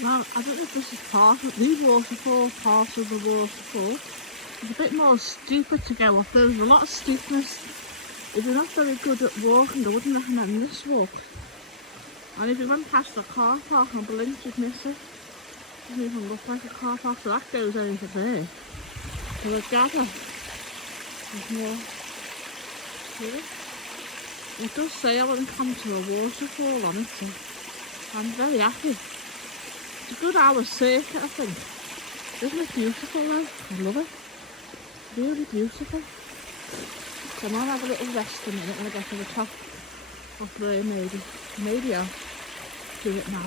Well, I don't know if this is part of the waterfall, part of the waterfall. It's a bit more stupid to go up. There's a lot of steepness. If you're not very good at walking, I wouldn't recommend this walk. And if you went past the car park and blinked, you'd miss it. It doesn't even look like a car park, so that goes over there. So I gather there's more here. It does say I wouldn't come to a waterfall on it, so I'm very happy. It's a good hour circuit, I think. Isn't it beautiful though? I love it. Really beautiful. So I might have a little rest a minute when I get to the top of there maybe. Maybe I'll do it now.